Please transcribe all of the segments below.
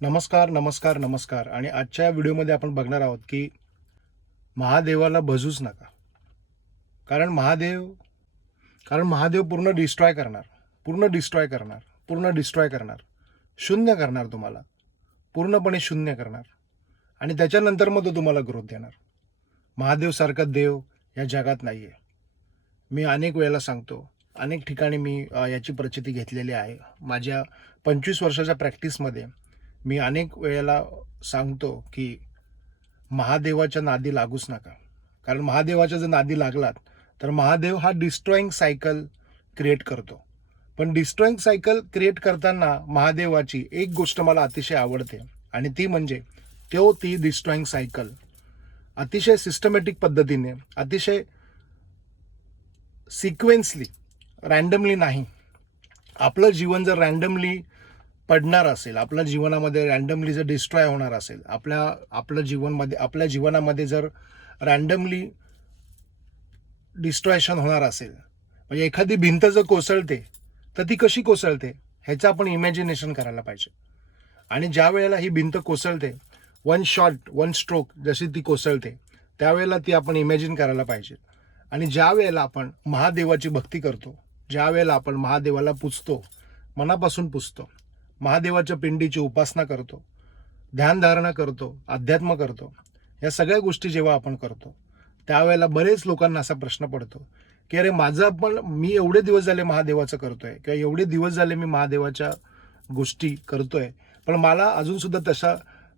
नमस्कार, नमस्कार, नमस्कार. आणि आजच्या व्हिडिओमध्ये आपण बघणार आहोत की महादेवाला भजूच नका. कारण महादेव कारण महादेव पूर्ण डिस्ट्रॉय करणार, पूर्ण डिस्ट्रॉय करणार, पूर्ण डिस्ट्रॉय करणार. शून्य करणार तुम्हाला, पूर्णपणे शून्य करणार. आणि त्याच्यानंतर मग तो तुम्हाला ग्रोथ देणार. महादेवसारखा देव या जगात नाही आहे. मी अनेक वेळेला सांगतो, अनेक ठिकाणी मी याची प्रचिती घेतलेली आहे. माझ्या 25 वर्षाच्या प्रॅक्टिसमध्ये मी अनेक वेळेला सांगतो की महादेवाच्या नादी लागूच नका. कारण महादेवाच्या जर नादी लागलात तर महादेव हा डिस्ट्रॉईंग सायकल क्रिएट करतो. पण डिस्ट्रॉईंग सायकल क्रिएट करताना महादेवाची एक गोष्ट मला अतिशय आवडते, आणि ती म्हणजे ती डिस्ट्रॉईंग सायकल अतिशय सिस्टमॅटिक पद्धतीने, अतिशय सिक्वेन्सली, रँडमली नाही. आपलं जीवन जर रँडमली पडणार असेल, आपल्या जीवनामध्ये रँडमली जर डिस्ट्रॉय होणार असेल, आपल्या जीवनामध्ये जर रँडमली डिस्ट्रॉयशन होणार असेल, म्हणजे एखादी भिंत जर कोसळते तर ती कशी कोसळते ह्याचं आपण इमॅजिनेशन करायला पाहिजे. आणि ज्या वेळेला ही भिंत कोसळते, वन शॉट वन स्ट्रोक जशी ती कोसळते, त्यावेळेला ती आपण इमॅजिन करायला पाहिजे. आणि ज्या वेळेला आपण महादेवाची भक्ती करतो, ज्या वेळेला आपण महादेवाला पुजतो, मनापासून पुजतो, महादेवाच्या पिंडीची उपासना करतो, ध्यानधारणा करतो, अध्यात्म करतो, या सगळ्या गोष्टी जेव्हा आपण करतो, त्यावेळेला बरेच लोकांना असा प्रश्न पडतो की अरे मी एवढे दिवस झाले महादेवाचं करतोय, किंवा एवढे दिवस झाले मी महादेवाच्या गोष्टी करतोय, पण मला अजून सुद्धा तशा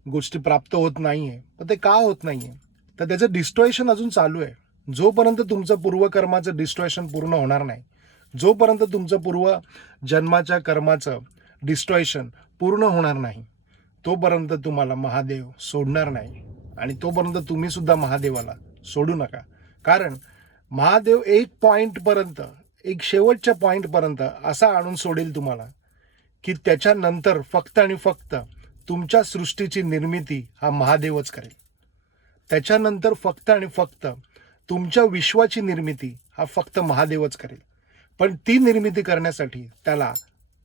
गोष्टी प्राप्त होत नाहीये. पण ते का होत नाहीये? तर त्याचं डिस्ट्रॉयशन अजून चालू आहे. जोपर्यंत तुमचं पूर्वकर्माचं डिस्ट्रॉयशन पूर्ण होणार नाही, जोपर्यंत तुमचं पूर्व जन्माच्या कर्माचं डिस्ट्रॉयशन पूर्ण होणार नाही, तोपर्यंत तुम्हाला महादेव सोडणार नाही. आणि तोपर्यंत तुम्ही सुद्धा महादेवाला सोडू नका. कारण महादेव एक पॉईंटपर्यंत, एक शेवटच्या पॉईंटपर्यंत असा आणून सोडेल तुम्हाला की त्याच्यानंतर फक्त आणि फक्त तुमच्या सृष्टीची निर्मिती हा महादेवच करेल. त्याच्यानंतर फक्त आणि फक्त तुमच्या विश्वाची निर्मिती हा फक्त महादेवच करेल. पण ती निर्मिती करण्यासाठी त्याला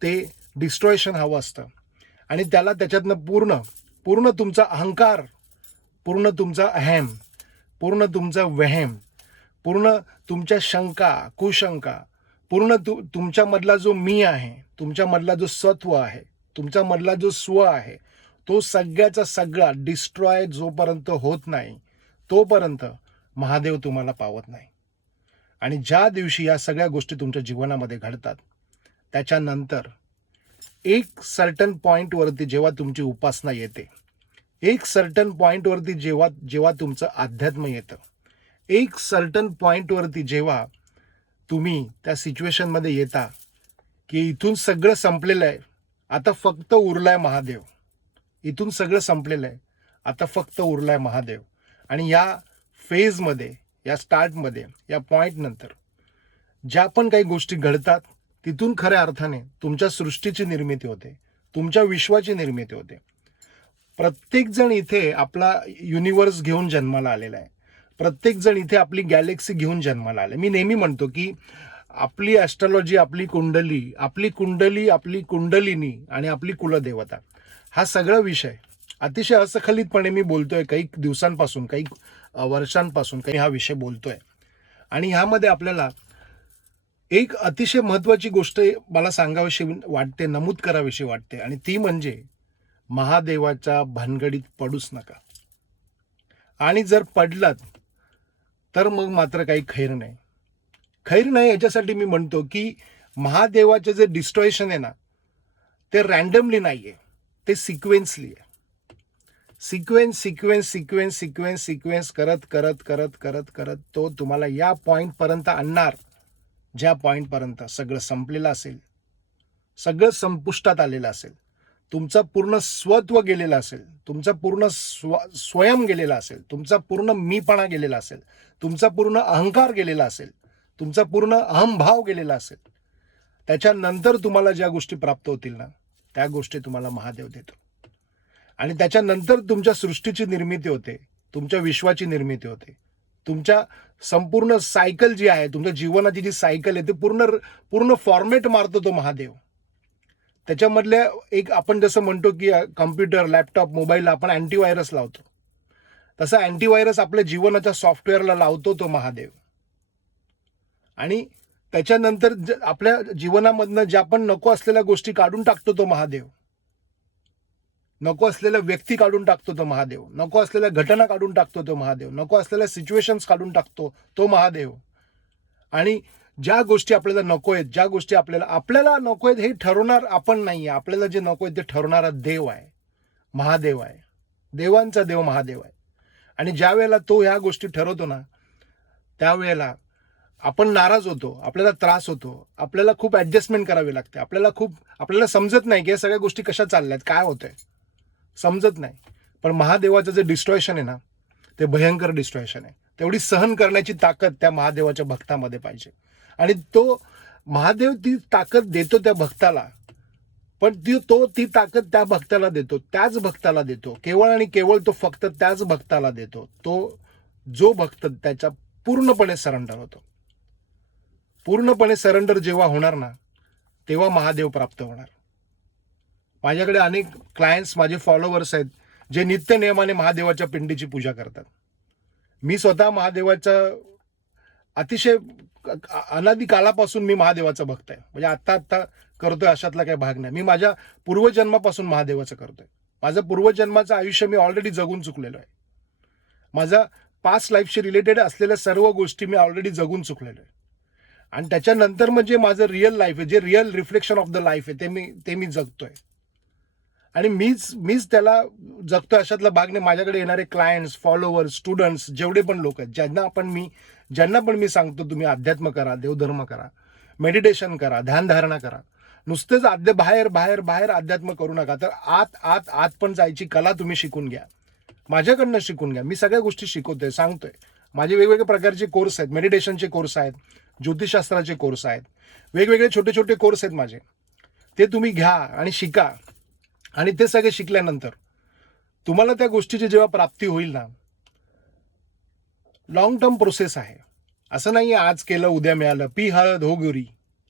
ते डिस्ट्रॉयशन हवं असतं. आणि त्याला त्याच्यातनं पूर्ण तुमचा अहंकार, पूर्ण तुमचा अहम, पूर्ण तुमचा वहम, पूर्ण तुमच्या शंका, कुशंका, पूर्ण तुमच्यामधला जो मी आहे, तुमच्यामधला जो सत्व आहे, तुमच्यामधला जो स्व आहे, तो सगळ्याचा सगळा डिस्ट्रॉय जोपर्यंत होत नाही, तोपर्यंत महादेव तुम्हाला पावत नाही. आणि ज्या दिवशी या सगळ्या गोष्टी तुमच्या जीवनामध्ये घडतात, त्याच्यानंतर एक सर्टन पॉईंटवरती जेव्हा तुमची उपासना येते, एक सर्टन पॉईंटवरती जेव्हा तुमचं अध्यात्म येतं, एक सर्टन पॉईंटवरती जेव्हा तुम्ही त्या सिच्युएशनमध्ये येता की इथून सगळं संपलेलं आहे, आता फक्त उरलाय महादेव, इथून सगळं संपलेलं आहे, आता फक्त उरलाय महादेव. आणि या फेजमध्ये, या स्टार्टमध्ये, या पॉईंटनंतर ज्या पण काही गोष्टी घडतात, तिथून खऱ्या अर्थाने तुमच्या सृष्टीची निर्मिती होते, तुमच्या विश्वाची निर्मिती होते. प्रत्येकजण इथे आपला युनिवर्स घेऊन जन्माला आलेला आहे. प्रत्येकजण इथे आपली गॅलेक्सी घेऊन जन्माला आले. मी नेहमी म्हणतो की आपली ॲस्ट्रॉलॉजी, आपली कुंडलिनी आणि आपली कुलदेवता, हा सगळा विषय अतिशय असखलितपणे मी बोलतोय काही दिवसांपासून, काही वर्षांपासून काही हा विषय बोलतोय. आणि ह्यामध्ये आपल्याला एक अतिशय महत्त्वाची गोष्ट मला सांगावीशी वाटते, नमूद करावीशी वाटते, आणि ती म्हणजे महादेवाच्या भानगडीत पडूच नका. आणि जर पडलात तर मग मात्र काही खैर नाही. खैर नाही याच्यासाठी मी म्हणतो की महादेवाचं जे डिस्ट्रॉयशन आहे ना, ते रँडमली नाही आहे, ते सिक्वेन्सली आहे. सिक्वेन्स करत तो तुम्हाला या पॉईंटपर्यंत आणणार, ज्या पॉईंटपर्यंत सगळं संपलेलं असेल, सगळं संपुष्टात आलेलं असेल, तुमचा पूर्ण स्वत्व गेलेला असेल, तुमचा पूर्ण स्वयं गेलेला असेल, तुमचा पूर्ण मीपणा गेलेला असेल, तुमचा पूर्ण अहंकार गेलेला असेल, तुमचा पूर्ण अहमभाव गेलेला असेल, त्याच्यानंतर तुम्हाला ज्या गोष्टी प्राप्त होतील ना, त्या गोष्टी तुम्हाला महादेव देतो. आणि त्याच्यानंतर तुमच्या सृष्टीची निर्मिती होते, तुमच्या विश्वाची निर्मिती होते, तुमच्या संपूर्ण सायकल जी आहे, तुमच्या जीवनाची जी सायकल आहे, ती पूर्ण फॉर्मेट मारतो तो महादेव. त्याच्यामधल्या एक आपण जसं म्हणतो की कम्प्युटर, लॅपटॉप, मोबाईलला आपण अँटीव्हायरस लावतो, तसा अँटीव्हायरस आपल्या जीवनाच्या सॉफ्टवेअरला लावतो तो महादेव. आणि त्याच्यानंतर आपल्या जीवनामधनं ज्या पण नको असलेल्या गोष्टी काढून टाकतो तो महादेव. नको असलेल्या व्यक्ती काढून टाकतो तो महादेव, नको असलेल्या घटना काढून टाकतो तो महादेव, नको असलेल्या सिच्युएशन्स काढून टाकतो तो महादेव. आणि ज्या गोष्टी आपल्याला नको आहेत, ज्या गोष्टी आपल्याला नको आहेत हे ठरवणार आपण नाहीये. आपल्याला जे नको आहे ते ठरवणारा देव आहे, महादेव आहे. देवांचा देव महादेव आहे. आणि ज्या वेळेला तो ह्या गोष्टी ठरवतो ना, त्यावेळेला आपण नाराज होतो, आपल्याला त्रास होतो, आपल्याला खूप ऍडजस्टमेंट करावी लागते, आपल्याला समजत नाही की या सगळ्या गोष्टी कशा चालल्यात, काय होतंय समजत नाही. पण महादेवाचं जे डिस्ट्रॉयशन आहे ना, ते भयंकर डिस्ट्रॉयशन आहे. तेवढी सहन करण्याची ताकद त्या महादेवाच्या भक्तामध्ये पाहिजे. आणि तो महादेव ती ताकद देतो त्या भक्ताला, पण ती ताकद त्या भक्ताला देतो, त्याच भक्ताला देतो, केवळ आणि केवळ तो फक्त त्याच भक्ताला देतो, तो जो भक्त त्याच्या पूर्णपणे सरेंडर होतो. पूर्णपणे सरेंडर जेव्हा होणार ना, तेव्हा महादेव प्राप्त होणार. माझ्याकडे अनेक क्लायंट्स, माझे फॉलोअर्स आहेत जे नित्य नियमाने महादेवाच्या पिंडीची पूजा करतात. मी स्वतः महादेवाच्या अतिशय अनादी काळापासून मी महादेवाचा भक्त आहे. म्हणजे आत्ता करतोय अशातला काही भाग नाही. मी माझ्या पूर्वजन्मापासून महादेवाचं करतोय. माझं पूर्वजन्माचं आयुष्य मी ऑलरेडी जगून चुकलेलो आहे. माझा पास्ट लाईफशी रिलेटेड असलेल्या सर्व गोष्टी मी ऑलरेडी जगून चुकलेलो आहे. आणि त्याच्यानंतर म्हणजे माझं रिअल लाईफ आहे, जे real reflection of the life आहे ते मी जगतोय. आणि मीच त्याला जगतोय अशातला भाग नाही. माझ्याकडे येणारे क्लायंट्स, फॉलोअर्स, स्टुडंट्स, जेवढे पण लोक आहेत, ज्यांना पण मी सांगतो तुम्ही अध्यात्म करा, देवधर्म करा, मेडिटेशन करा, ध्यानधारणा करा. नुसतेच बाहेर अध्यात्म करू नका, तर आत पण जायची कला तुम्ही शिकून घ्या. माझ्याकडनं शिकून घ्या. मी सगळ्या गोष्टी शिकवतोय, सांगतोय. माझे वेगवेगळे प्रकारचे कोर्स आहेत, मेडिटेशनचे कोर्स आहेत, ज्योतिषशास्त्राचे कोर्स आहेत, वेगवेगळे छोटे छोटे कोर्स आहेत माझे. ते तुम्ही घ्या आणि शिका. आणि ते सगळे शिकल्यानंतर तुम्हाला त्या गोष्टीची जेव्हा प्राप्ती होईल ना, लॉंग टर्म प्रोसेस आहे. असं नाहीये आज केलं उद्या मिळालं, पी हळद हो गोरी,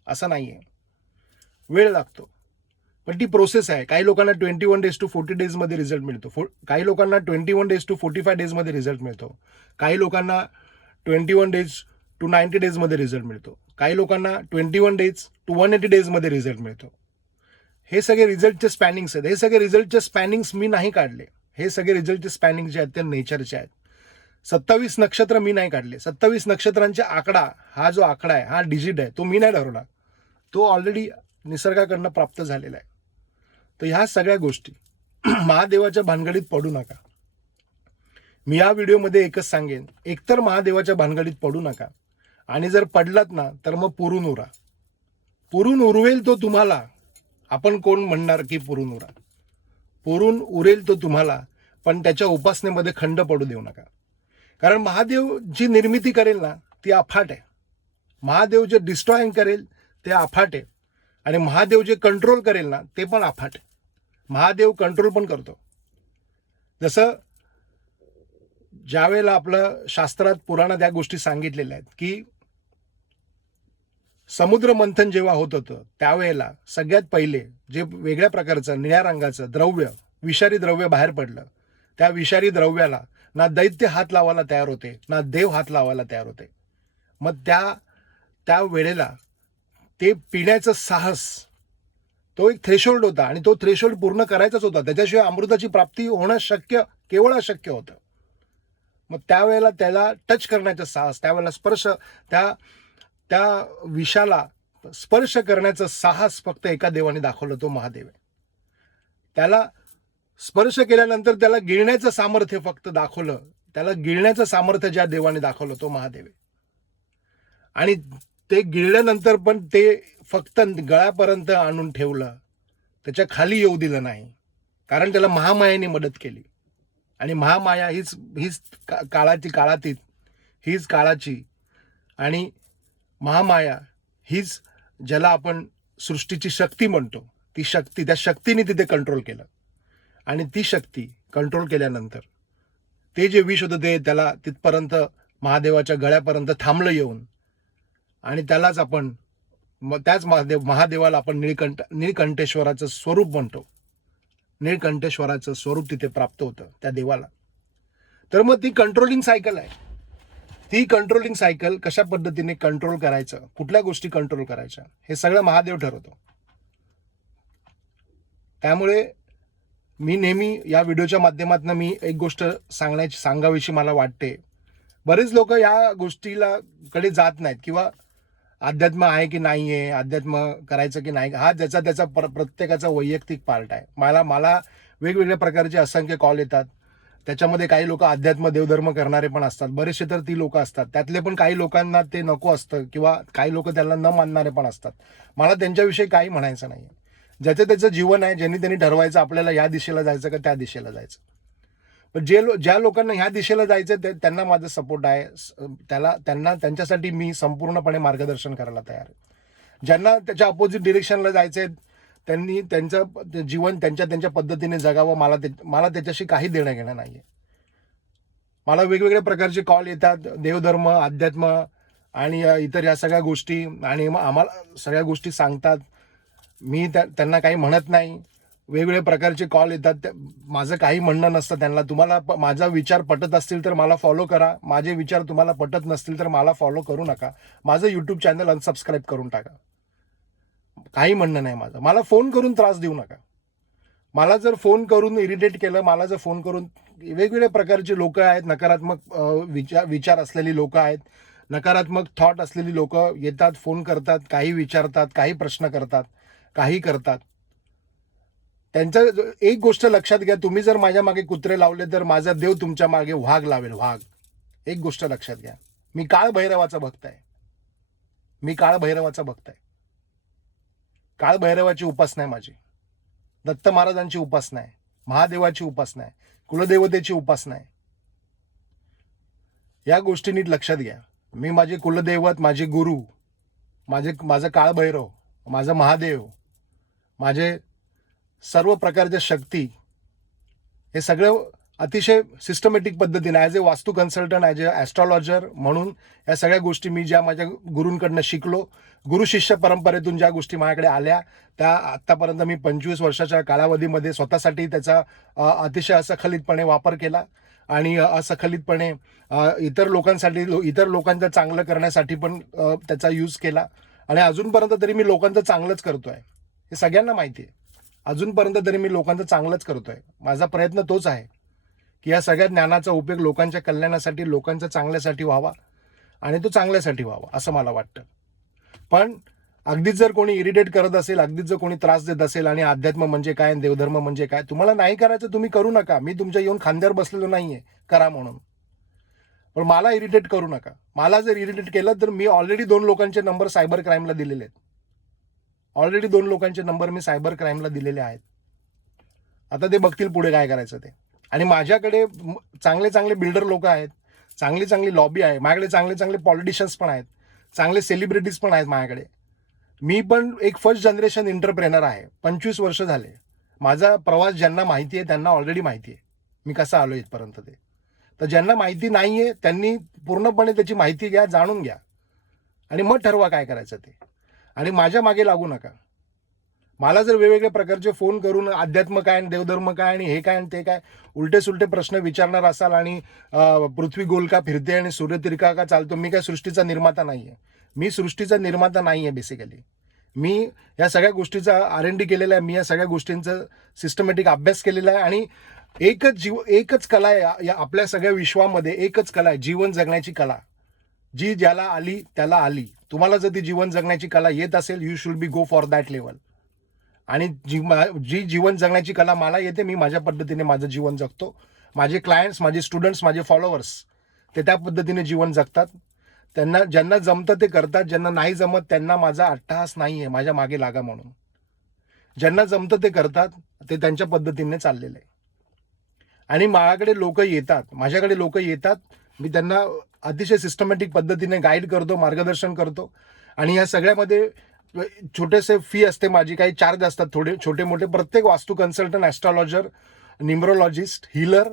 असं नाहीये. वेळ लागतो, पण ती प्रोसेस आहे. काही लोकांना 21 days to 40 days मध्ये रिझल्ट मिळतो, काही लोकांना 21 days to 45 days मध्ये रिझल्ट मिळतो, काही लोकांना 21 days to 90 days मध्ये रिझल्ट मिळतो, काही लोकांना 21 days to 180 days मध्ये रिझल्ट मिळतो. हे सगळे रिझल्टचे स्पॅनिंग्स आहेत. हे सगळे रिझल्टचे स्पॅनिंग्स मी नाही काढले. हे सगळे रिझल्टचे स्पॅनिंग जे आहेत ते नेचरचे आहेत. 27 नक्षत्र मी नाही काढले. 27 नक्षत्रांचे आकडा, हा जो आकडा आहे, हा डिजिट आहे, तो मी नाही ठरवला, तो ऑलरेडी निसर्गाकडनं प्राप्त झालेला आहे. तर ह्या सगळ्या गोष्टी महादेवाच्या भानगडीत पडू नका. मी या व्हिडिओमध्ये एकच सांगेन, एकतर महादेवाच्या भानगडीत पडू नका, आणि जर पडलात ना तर मग पुरून उरा. पुरून उरवेल तो तुम्हाला. आपण कोण म्हणणार की पुरून उरा? पुरून उरेल तो तुम्हाला, पण त्याच्या उपासनेमध्ये खंड पडू देऊ नका. कारण महादेव जी निर्मिती करेल ना ती अफाट आहे. महादेव जे डिस्ट्रॉय करेल ते अफाट आहे. आणि महादेव जे कंट्रोल करेल ना ते पण अफाट आहे. महादेव कंट्रोल पण करतो. जसं ज्या वेळेला आपलं शास्त्रात, पुराणात या गोष्टी सांगितलेल्या आहेत की समुद्र मंथन जेव्हा होत होतं त्यावेळेला सगळ्यात पहिले जे वेगळ्या प्रकारचं निळ्या रंगाचं द्रव्य, विषारी द्रव्य बाहेर पडलं, त्या विषारी द्रव्याला ना दैत्य हात लावायला तयार होते, ना देव हात लावायला तयार होते. मग त्या वेळेला ते पिण्याचं साहस, तो एक थ्रेशोल्ड होता आणि तो थ्रेशोल्ड पूर्ण करायचाच होता. त्याच्याशिवाय अमृताची प्राप्ती होणं केवळ अशक्य होतं. मग त्यावेळेला त्याला टच करण्याचं साहस, त्यावेळेला स्पर्श, त्या विषाला स्पर्श करण्याचं साहस फक्त एका देवाने दाखवलं, तो महादेव आहे. त्याला स्पर्श केल्यानंतर त्याला गिळण्याचं सामर्थ्य फक्त दाखवलं, त्याला गिळण्याचं सामर्थ्य ज्या देवाने दाखवलं तो महादेव आहे. आणि ते गिळल्यानंतर पण ते फक्त गळ्यापर्यंत आणून ठेवलं, त्याच्या खाली येऊ दिलं नाही. कारण त्याला महामायाने मदत केली. आणि महामाया हीच काळाची आणि महामाया हीच ज्याला आपण सृष्टीची शक्ती म्हणतो, ती शक्ती, त्या शक्तीने तिथे कंट्रोल केलं. आणि ती शक्ती कंट्रोल केल्यानंतर ते जे विष होतं ते त्याला तिथपर्यंत महादेवाच्या गळ्यापर्यंत थांबलं येऊन. आणि त्यालाच आपण मग त्याच महादेवाला आपण नीळकंठेश्वराचं स्वरूप म्हणतो. नीळकंठेश्वराचं स्वरूप तिथे प्राप्त होतं त्या देवाला. तर मग ती कंट्रोलिंग सायकल आहे. ती कंट्रोलिंग सायकल कशा पद्धतीने कंट्रोल करायचं, कुठल्या गोष्टी कंट्रोल करायच्या, हे सगळं महादेव ठरवतो. त्यामुळे मी नेहमी या व्हिडिओच्या माध्यमातून मी एक गोष्ट सांगावीशी मला वाटते. बरेच लोक या गोष्टीला कडे जात नाहीत किंवा अध्यात्म आहे की नाही आहे, अध्यात्म करायचं की नाही, हा ज्याचा त्याचा प्रत्येकाचा वैयक्तिक पार्ट आहे. मला वेगवेगळ्या प्रकारचे असंख्य कॉल येतात. त्याच्यामध्ये काही लोक अध्यात्म देवधर्म करणारे पण असतात, बरेचसे तर ती लोक असतात. त्यातले पण काही लोकांना ते नको असतं किंवा काही लोक त्याला न मानणारे पण असतात. मला त्यांच्याविषयी काही म्हणायचं नाही. ज्याचं त्याचं जीवन आहे, ज्यांनी त्यांनी ठरवायचं आपल्याला या दिशेला जायचं का त्या दिशेला जायचं. पण ज्या लोकांना ह्या दिशेला जायचं त्यांना माझा सपोर्ट आहे. त्यांच्यासाठी मी संपूर्णपणे मार्गदर्शन करायला तयार आहे. ज्यांना त्याच्या अपोजिट डिरेक्शनला जायचंय त्यांनी त्यांचं जीवन त्यांच्या पद्धतीने जगावं. मला त्याच्याशी काही देणं घेणं नाहीये. मला वेगवेगळ्या प्रकारचे कॉल येतात, देवधर्म, अध्यात्म आणि इतर या सगळ्या गोष्टी, आणि आम्हाला सगळ्या गोष्टी सांगतात. मी त्यांना काही म्हणत नाही. वेगवेगळ्या प्रकारचे कॉल येतात. माझं काही म्हणणं नसतं त्यांना. तुम्हाला माझा विचार पटत असतील तर मला फॉलो करा, माझे विचार तुम्हाला पटत नसतील तर मला फॉलो करू नका. माझं यूट्यूब चॅनल अनसबस्क्राईब करून टाका. काही म्हणणं नाही माझं. मला फोन करून त्रास देऊ नका. मला जर फोन करून इरिटेट केलं, मला जर फोन करून, वेगवेगळ्या प्रकारचे लोक आहेत, नकारात्मक विचार असलेली लोक आहेत, नकारात्मक थॉट असलेली लोक येतात, फोन करतात, काही विचारतात, काही प्रश्न करतात, काही करतात. त्यांचं एक गोष्ट लक्षात घ्या, तुम्ही जर माझ्या मागे कुत्रे लावले तर माझा देव तुमच्या मागे वाघ लावेल, वाघ. एक गोष्ट लक्षात घ्या, मी काळ भैरवाचा भक्त आहे. मी काळ भैरवाचा भक्त आहे. काळ भैरवाची उपासना आहे माझी, दत्त महाराजांची उपासना आहे, महादेवाची उपासना आहे, कुलदेवतेची उपासना आहे. या गोष्टी नीट लक्षात घ्या. मी माझे कुलदैवत, माझे गुरु, माझं काळ भैरव, माझं महादेव, माझे सर्व प्रकारच्या शक्ती, हे सगळं अतिशय सिस्टमॅटिक पद्धतीने ॲज ए वास्तू कन्सल्टंट, ॲज ए ॲस्ट्रॉलॉजर म्हणून या सगळ्या गोष्टी मी ज्या माझ्या गुरूंकडनं शिकलो, गुरु शिष्य परंपरेतून ज्या गोष्टी माझ्याकडे आल्या, त्या आत्तापर्यंत मी 25 वर्षाच्या कालावधीमध्ये स्वतःसाठी त्याचा अतिशय असखलितपणे वापर केला आणि असखलितपणे इतर लोकांचं चांगलं करण्यासाठी पण त्याचा यूज केला. आणि अजूनपर्यंत तरी मी लोकांचं चांगलंच करतोय, हे सगळ्यांना माहिती आहे. अजूनपर्यंत तरी मी लोकांचं चांगलंच करतोय. माझा प्रयत्न तोच आहे की या सगळ्या ज्ञानाचा उपयोग लोकांच्या कल्याणासाठी, लोकांच्या चांगल्यासाठी व्हावा आणि तो चांगल्यासाठी व्हावा असं मला वाटतं. पण अगदीच जर कोणी इरिटेट करत असेल, अगदीच जर कोणी त्रास देत असेल आणि अध्यात्म म्हणजे काय, देवधर्म म्हणजे काय, तुम्हाला नाही करायचं तुम्ही करू नका. मी तुमच्या येऊन खांद्यावर बसलेलो नाहीये करा म्हणून. पण मला इरिटेट करू नका. मला जर इरिटेट केलं तर मी ऑलरेडी 2 लोकांचे नंबर सायबर क्राईमला दिलेले आहेत. ऑलरेडी 2 लोकांचे नंबर मी सायबर क्राईमला दिलेले आहेत. आता ते बघतील पुढे काय करायचं ते. आणि माझ्याकडे चांगले चांगले बिल्डर लोक आहेत, चांगली चांगली लॉबी आहे माझ्याकडे, चांगले चांगले पॉलिटिशियन्स पण आहेत, चांगले सेलिब्रिटीज पण आहेत माझ्याकडे. मी पण एक फर्स्ट जनरेशन एंटरप्रेनर आहे. 25 वर्ष झाले. माझा प्रवास ज्यांना माहिती आहे त्यांना ऑलरेडी माहिती आहे मी कसा आलो इथपर्यंत. ते तर ज्यांना माहिती नाहीये त्यांनी पूर्णपणे त्याची माहिती घ्या, जाणून घ्या आणि मग ठरवा काय करायचं ते. आणि माझ्या मागे लागू नका. मला जर वेगवेगळ्या प्रकारचे फोन करून अध्यात्म काय, देवधर्म काय आणि हे काय आणि ते काय उलटे सुलटे प्रश्न विचारणार असाल आणि पृथ्वी गोल का फिरते आणि सूर्य तिरका का चालतो, मी काय सृष्टीचा निर्माता नाहीये. मी सृष्टीचा निर्माता नाहीये. बेसिकली मी या सगळ्या गोष्टीचा R&D केलेला आहे. मी या सगळ्या गोष्टींचा सिस्टमॅटिक अभ्यास केलेला आहे. आणि एकच कला आहे या आपल्या सगळ्या विश्वामध्ये, एकच कला आहे, जीवन जगण्याची कला. जी ज्याला आली त्याला आली. तुम्हाला जर ती जीवन जगण्याची कला येत असेल, you should be go for that level. आणि जी जीवन जगण्याची कला मला येते, मी माझ्या पद्धतीने माझं जीवन जगतो. माझे क्लायंट्स, माझे स्टुडंट्स, माझे फॉलोअर्स ते त्या पद्धतीने जीवन जगतात. ज्यांना जमतं ते करतात, ज्यांना नाही जमत त्यांना माझा अट्टहास नाही आहे माझ्या मागे लागा म्हणून. ज्यांना जमतं ते करतात, ते त्यांच्या पद्धतीने चाललेलं आहे. आणि माझ्याकडे लोक येतात, मी त्यांना अतिशय सिस्टमॅटिक पद्धतीने गाईड करतो, मार्गदर्शन करतो. आणि या सगळ्यामध्ये छोटेसे फी असते माझी, काही चार्ज असतात थोडे छोटे मोठे. प्रत्येक वास्तू कन्सल्टंट, ॲस्ट्रॉलॉजर, न्यूमरोलॉजिस्ट, हीलर,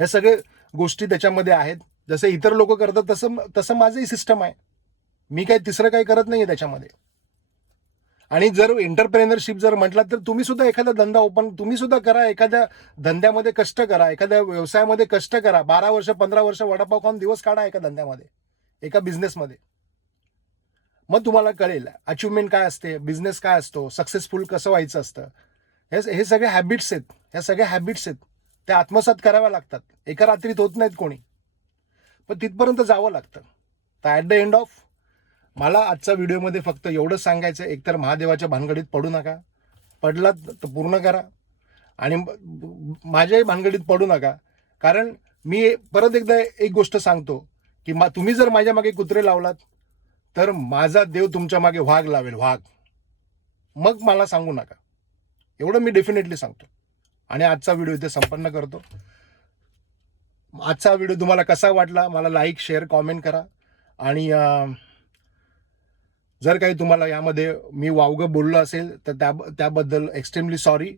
हे सगळे गोष्टी त्याच्यामध्ये आहेत. जसे इतर लोक करतात तसं माझंही सिस्टम आहे. मी काही तिसरं काही करत नाहीये त्याच्यामध्ये. आणि जर एंटरप्रेनरशिप जर म्हटलं तर तुम्ही सुद्धा एखादा धंदा तुम्ही सुद्धा करा, एखाद्या धंद्यामध्ये कष्ट करा, एखाद्या व्यवसायामध्ये कष्ट करा. 12 वर्ष 15 वर्ष वडापाव खाऊन दिवस काढा एका धंद्यामध्ये, एका बिझनेसमध्ये. मग तुम्हाला कळेल अचिव्हमेंट काय असते, बिझनेस काय असतो, सक्सेसफुल कसं व्हायचं असतं. हे सगळे हॅबिट्स आहेत, ह्या सगळ्या हॅबिट्स आहेत, त्या आत्मसात कराव्या लागतात. एका रात्रीत होत नाहीत कोणी, पण तिथपर्यंत जावं लागतं. तर ॲट द एंड ऑफ मला आजच्या व्हिडिओमध्ये फक्त एवढंच सांगायचं, एकतर महादेवाच्या भानगडीत पडू नका, पडलात तर पूर्ण करा, आणि माझ्याही भानगडीत पडू नका. कारण मी परत एकदा एक गोष्ट सांगतो की तुम्ही जर माझ्या मागे कुत्रे लावलात तर माझा देव तुमच्या मागे वाघ लावेल, वाघ. मग मला सांगू नका, एवढं मी डेफिनेटली सांगतो. आणि आजचा व्हिडिओ इथे संपन्न करतो. आजचा व्हिडिओ तुम्हाला कसा वाटला मला लाईक, शेअर, कॉमेंट करा. आणि जर काही तुम्हाला यामध्ये मी वावगं बोललो असेल तर त्याबद्दल एक्स्ट्रीमली सॉरी.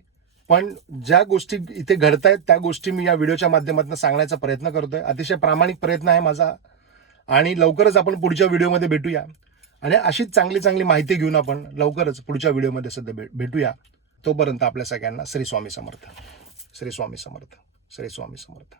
पण ज्या गोष्टी इथे घडतायत त्या गोष्टी मी या व्हिडिओच्या माध्यमातून सांगण्याचा प्रयत्न करतोय. अतिशय प्रामाणिक प्रयत्न आहे माझा. आणि लवकरच आपण पुढच्या व्हिडिओमध्ये भेटूया, आणि अशीच चांगली चांगली माहिती घेऊन आपण लवकरच पुढच्या व्हिडिओमध्ये सुद्धा भेटूया. तोपर्यंत आपल्या सगळ्यांना श्री स्वामी समर्थ, श्री स्वामी समर्थ, श्री स्वामी समर्थ.